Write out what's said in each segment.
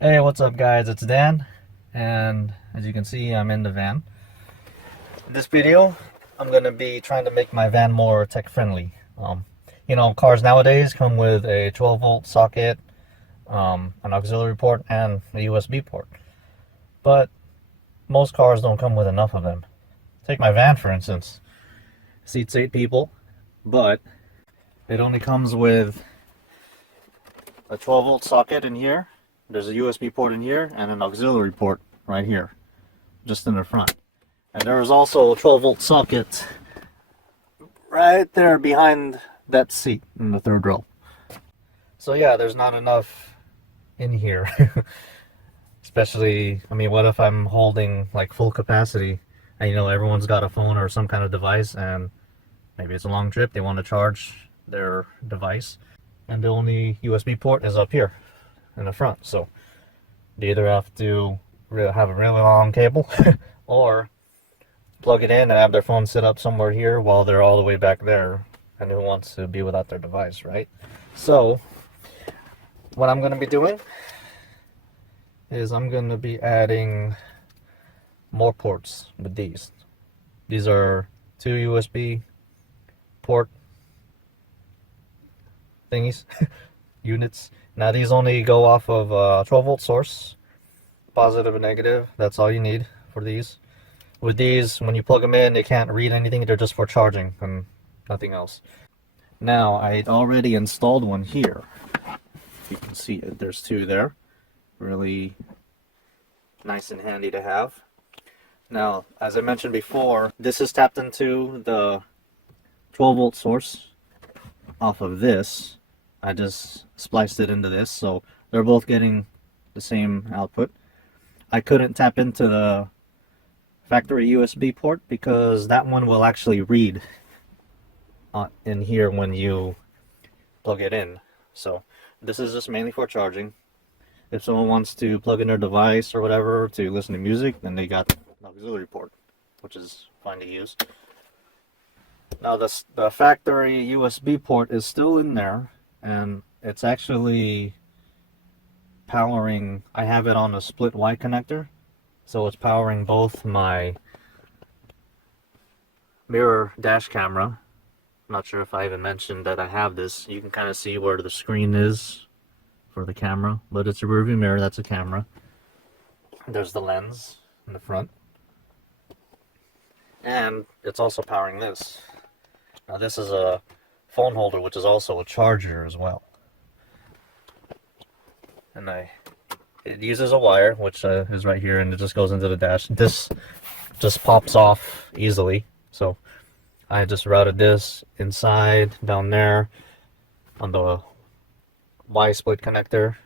Hey, what's up guys? It's Dan, and as you can see, I'm in the van. In this video, I'm gonna be trying to make my van more tech friendly. Cars nowadays come with a 12-volt socket, an auxiliary port, and a USB port. But most cars don't come with enough of them. Take my van for instance. It seats 8 people, but it only comes with a 12-volt socket in here. There's a USB port in here and an auxiliary port right here, just in the front. And there is also a 12-volt socket right there behind that seat in the third row. So yeah, there's not enough in here. Especially, I mean, what if I'm holding like full capacity and everyone's got a phone or some kind of device, and maybe it's a long trip, they want to charge their device, and the only USB port is up here in the front. So they either have to have a really long cable or plug it in and have their phone sit up somewhere here while they're all the way back there, and who wants to be without their device, right? So what I'm going to be doing is I'm going to be adding more ports with these. These are 2 USB port thingies, units. Now these only go off of a 12-volt source, positive and negative. That's all you need for these. With these, when you plug them in, they can't read anything. They're just for charging and nothing else. Now, I already installed one here. You can see it. There's 2 there. Really nice and handy to have. Now, as I mentioned before, this is tapped into the 12-volt source off of this. I just spliced it into this, so they're both getting the same output. I couldn't tap into the factory USB port because that one will actually read in here when you plug it in. So this is just mainly for charging. If someone wants to plug in their device or whatever to listen to music, then they got an auxiliary port, which is fine to use. Now the factory USB port is still in there, and it's actually powering, I have it on a split Y connector. So it's powering both my mirror dash camera. I'm not sure if I even mentioned that I have this. You can kind of see where the screen is for the camera, but it's a rearview mirror, that's a camera. There's the lens in the front. And it's also powering this. Now this is a phone holder, which is also a charger as well. And it uses a wire, which is right here, and it just goes into the dash. This just pops off easily, so I just routed this inside down there on the Y split connector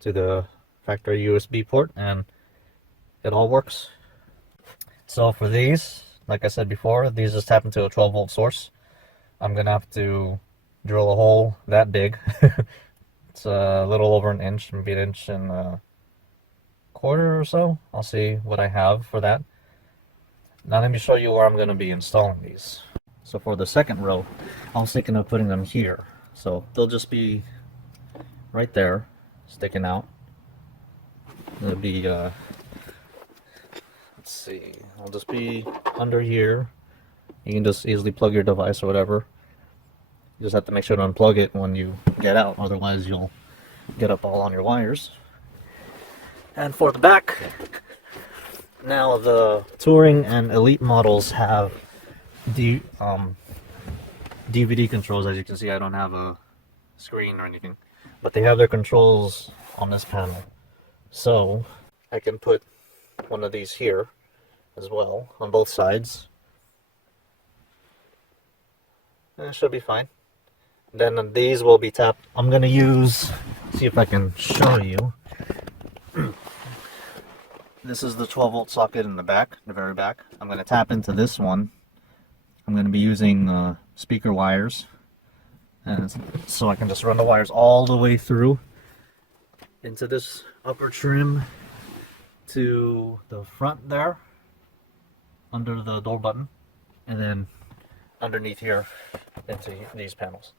to the factory USB port, and it all works. So for these, like I said before, these just tap into a 12-volt source. I'm gonna have to drill a hole that big. It's a little over an inch, maybe an inch and a quarter or so. I'll see what I have for that. Now let me show you where I'm going to be installing these. So for the second row, I was thinking of putting them here. So they'll just be right there, sticking out. It'll be, let's see, I'll just be under here. You can just easily plug your device or whatever. You just have to make sure to unplug it when you get out, otherwise you'll get up all on your wires. And for the back, now the Touring and Elite models have DVD controls. As you can see, I don't have a screen or anything, but they have their controls on this panel. So I can put one of these here as well on both sides, and it should be fine. Then these will be tapped. I'm gonna see if I can show you. This is the 12-volt socket in the back, the very back. I'm gonna tap into this one. I'm gonna be using speaker wires, and so I can just run the wires all the way through into this upper trim to the front there, under the door button, and then underneath here into these panels.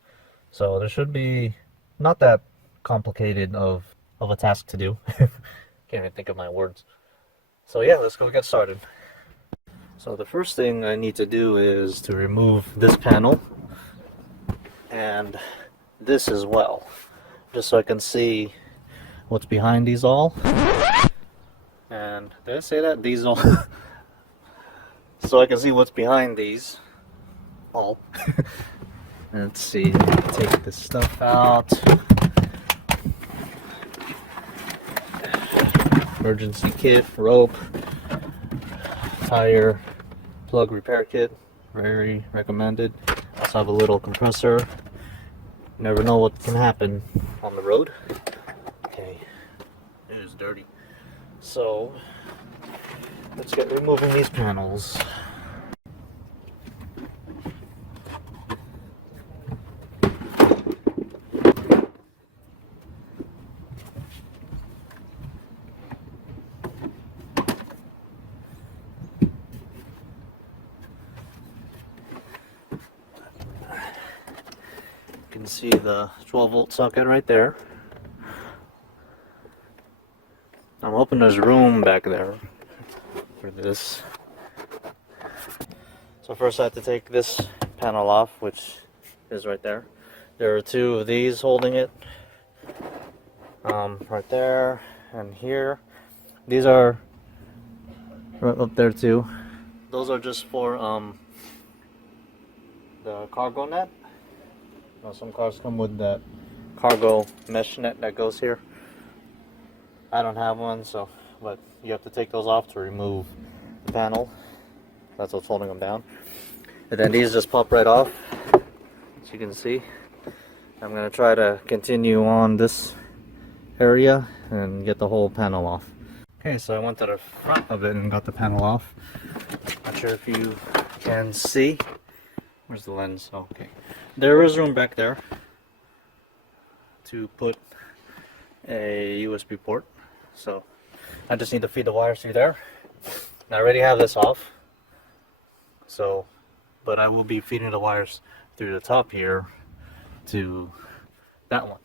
So there should be not that complicated of of a task to do. Can't even think of my words. So yeah, let's go get started. So the first thing I need to do is to remove this panel and this as well, just so I can see what's behind these all. And did I say that? These all. So I can see what's behind these all. Let's see, take this stuff out. Emergency kit, rope, tire, plug repair kit, very recommended. Also have a little compressor. Never know what can happen on the road. Okay, it is dirty. So let's get removing these panels. You can see the 12-volt socket right there. I'm hoping there's room back there for this. So first I have to take this panel off, which is right there. There are two of these holding it, right there and here. These are right up there too. Those are just for the cargo net. Some cars come with that cargo mesh net that goes here. I don't have one, so but you have to take those off to remove the panel. That's what's holding them down. And then these just pop right off, as you can see. I'm going to try to continue on this area and get the whole panel off. Okay, so I went to the front of it and got the panel off. Not sure if you can see. Where's the lens? Oh, okay. There is room back there to put a USB port. So I just need to feed the wires through there. And I already have this off. So, but I will be feeding the wires through the top here to that one.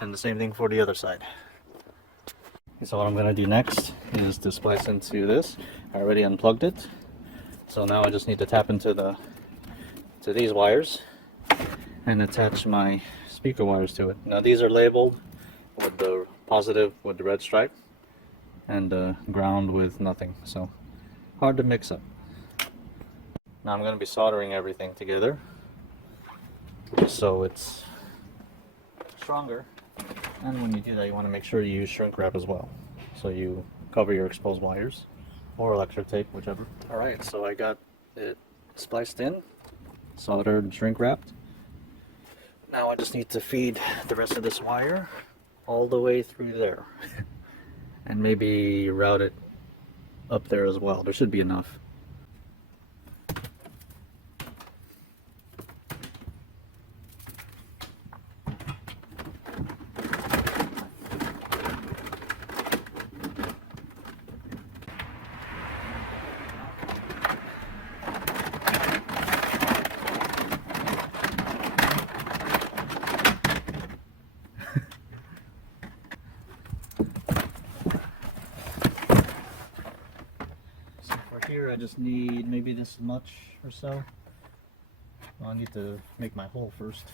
And the same thing for the other side. So what I'm going to do next is to splice into this. I already unplugged it. So now I just need to tap into these wires and attach my speaker wires to it. Now these are labeled with the positive with the red stripe and the ground with nothing, so hard to mix up. Now I'm going to be soldering everything together so it's stronger, and when you do that you want to make sure you use shrink wrap as well, so you cover your exposed wires or electric tape, whichever. Alright, so I got it spliced in, soldered and shrink wrapped. Now I just need to feed the rest of this wire all the way through there and maybe route it up there as well. There should be enough. Here I just need maybe this much or so. Well, I need to make my hole first.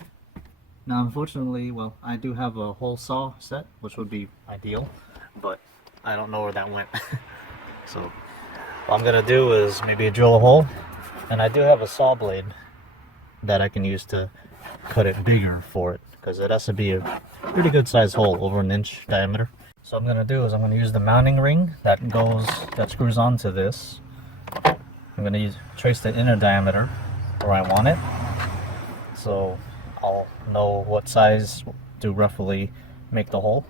Now unfortunately, well, I do have a hole saw set, which would be ideal, but I don't know where that went. So what I'm gonna do is maybe drill a hole, and I do have a saw blade that I can use to cut it bigger for it, because it has to be a pretty good sized hole, over an inch diameter. So what I'm gonna do is I'm gonna use the mounting ring that screws onto this. I'm going to trace the inner diameter where I want it, so I'll know what size to roughly make the hole,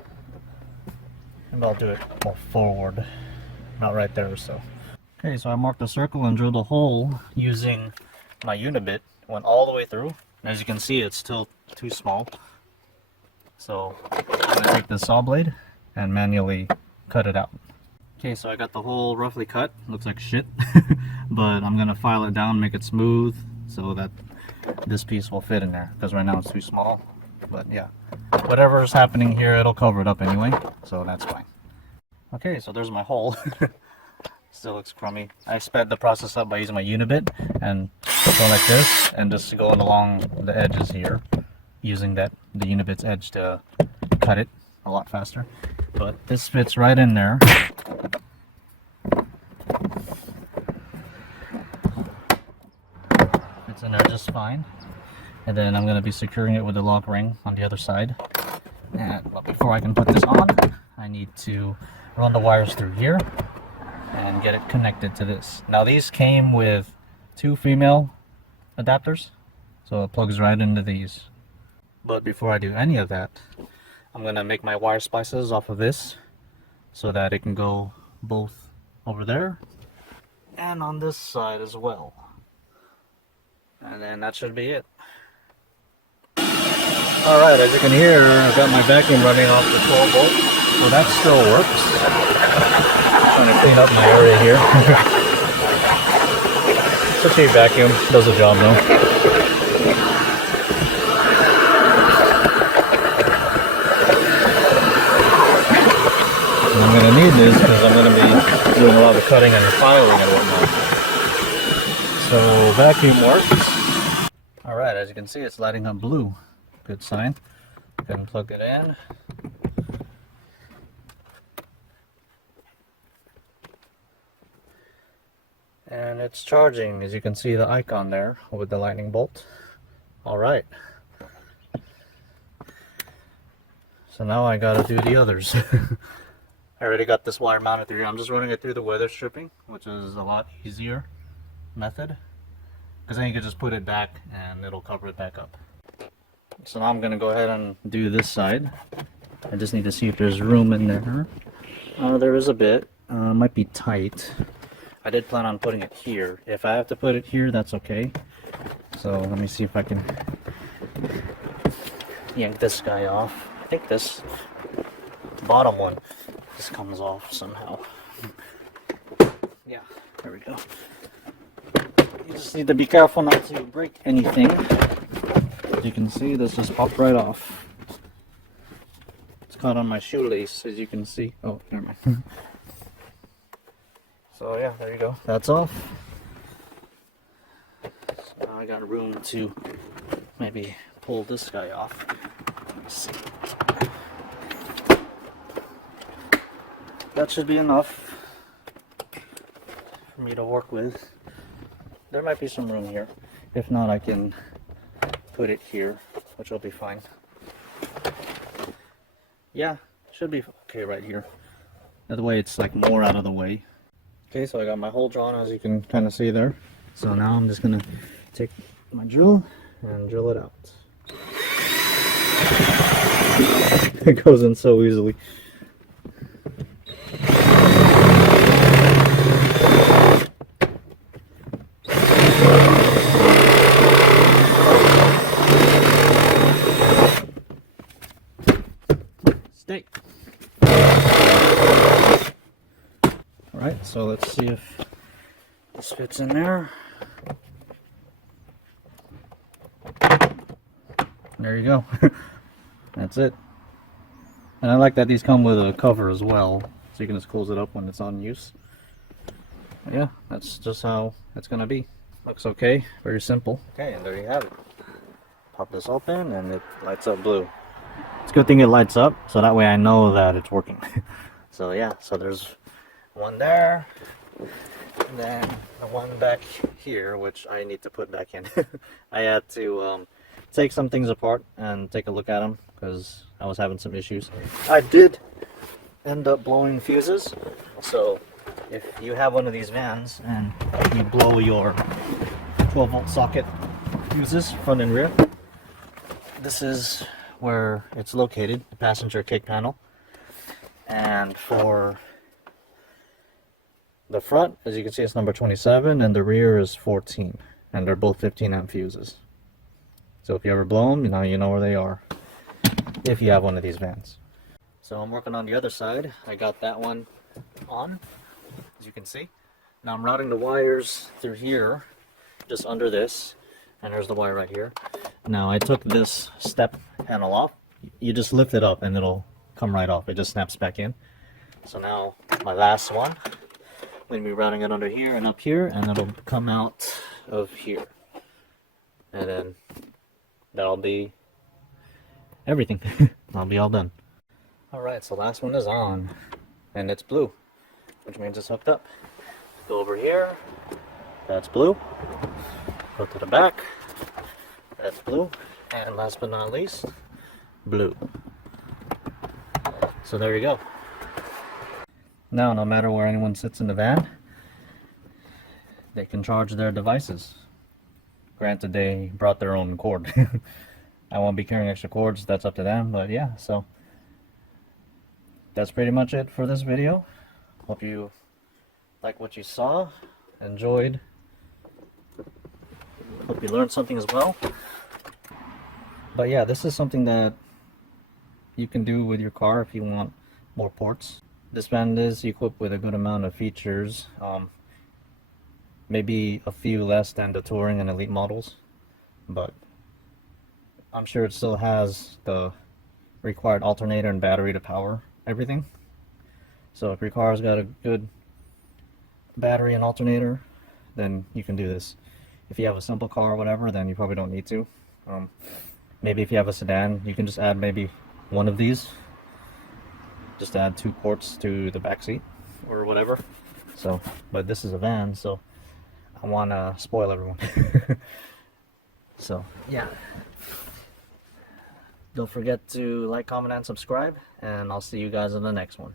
and I'll do it more forward, about right there or so. Okay, so I marked a circle and drilled a hole using my unibit. Went all the way through, and as you can see it's still too small, so I'm going to take the saw blade and manually cut it out. Okay, so I got the hole roughly cut. Looks like shit, but I'm gonna file it down, make it smooth, so that this piece will fit in there, because right now it's too small. But yeah, whatever's happening here, it'll cover it up anyway, so that's fine. Okay, so there's my hole. Still looks crummy. I sped the process up by using my Unibit and going like this and just going along the edges here, using the Unibit's edge to cut it a lot faster. But this fits right in there. Fits in there just fine. And then I'm going to be securing it with the lock ring on the other side. But before I can put this on, I need to run the wires through here and get it connected to this. Now these came with 2 female adapters, so it plugs right into these. But before I do any of that, I'm gonna make my wire splices off of this so that it can go both over there and on this side as well. And then that should be it. Alright, as you can hear, I've got my vacuum running off the 12 volt, so that still works. Trying to clean up my area here. It's a cheap vacuum, does the job though. And I'm going to need this because I'm going to be doing a lot of cutting and filing and whatnot. So vacuum works. Alright, as you can see, it's lighting up blue. Good sign. Go ahead and plug it in. And it's charging, as you can see the icon there with the lightning bolt. Alright. So now I gotta do the others. I already got this wire mounted through here. I'm just running it through the weather stripping, which is a lot easier method. Because then you can just put it back and it'll cover it back up. So now I'm gonna go ahead and do this side. I just need to see if there's room in there. There is a bit. Might be tight. I did plan on putting it here. If I have to put it here, that's okay. So let me see if I can yank this guy off. I think this bottom one, this comes off somehow. Yeah, there we go. You just need to be careful not to break anything. As you can see, this just popped right off. It's caught on my shoelace, as you can see. Oh, never mind. So yeah, there you go. That's off. So now I got room to maybe pull this guy off. Let's see. That should be enough for me to work with. There might be some room here. If not, I can put it here, which will be fine. Yeah, should be okay right here. That way it's like more out of the way. Okay, so I got my hole drawn, as you can kind of see there. So now I'm just gonna take my drill and drill it out. It goes in so easily. Stay. Alright, so let's see if this fits in there. There you go. That's it. And I like that these come with a cover as well, so you can just close it up when it's on use. But yeah, that's just how it's gonna be. Looks okay, very simple. Okay, and there you have it. Pop this open and it lights up blue. It's a good thing it lights up, so that way I know that it's working. So yeah, so there's one there, and then the one back here, which I need to put back in. I had to take some things apart and take a look at them because I was having some issues. I did end up blowing fuses, so if you have one of these vans and you blow your 12 volt socket fuses front and rear, this is where it's located, the passenger kick panel. And for the front, as you can see, it's number 27, and the rear is 14, and they're both 15 amp fuses. So if you ever blow them, now you know where they are, if you have one of these vans. So I'm working on the other side. I got that one on, as you can see. Now I'm routing the wires through here, just under this, and there's the wire right here. Now I took this step panel off, you just lift it up and it'll come right off. It just snaps back in. So now my last one, I'm going to be routing it under here and up here, and it'll come out of here. And then that'll be everything. I'll be all done. Alright, so last one is on, and it's blue, which means it's hooked up. Go over here, that's blue. Go to the back, that's blue. And last but not least, blue. So there you go. Now, no matter where anyone sits in the van, they can charge their devices. Granted, they brought their own cord. I won't be carrying extra cords, that's up to them, but yeah, so that's pretty much it for this video. Hope you like what you saw, enjoyed. Hope you learned something as well. But yeah, this is something that you can do with your car if you want more ports. This van is equipped with a good amount of features, maybe a few less than the touring and elite models, but I'm sure it still has the required alternator and battery to power everything. So if your car's got a good battery and alternator, then you can do this. If you have a simple car or whatever, then you probably don't need to. Maybe if you have a sedan, you can just add maybe one of these. Just add 2 ports to the back seat or whatever. So, but this is a van, so I want to spoil everyone. So, yeah. Don't forget to like, comment, and subscribe, and I'll see you guys in the next one.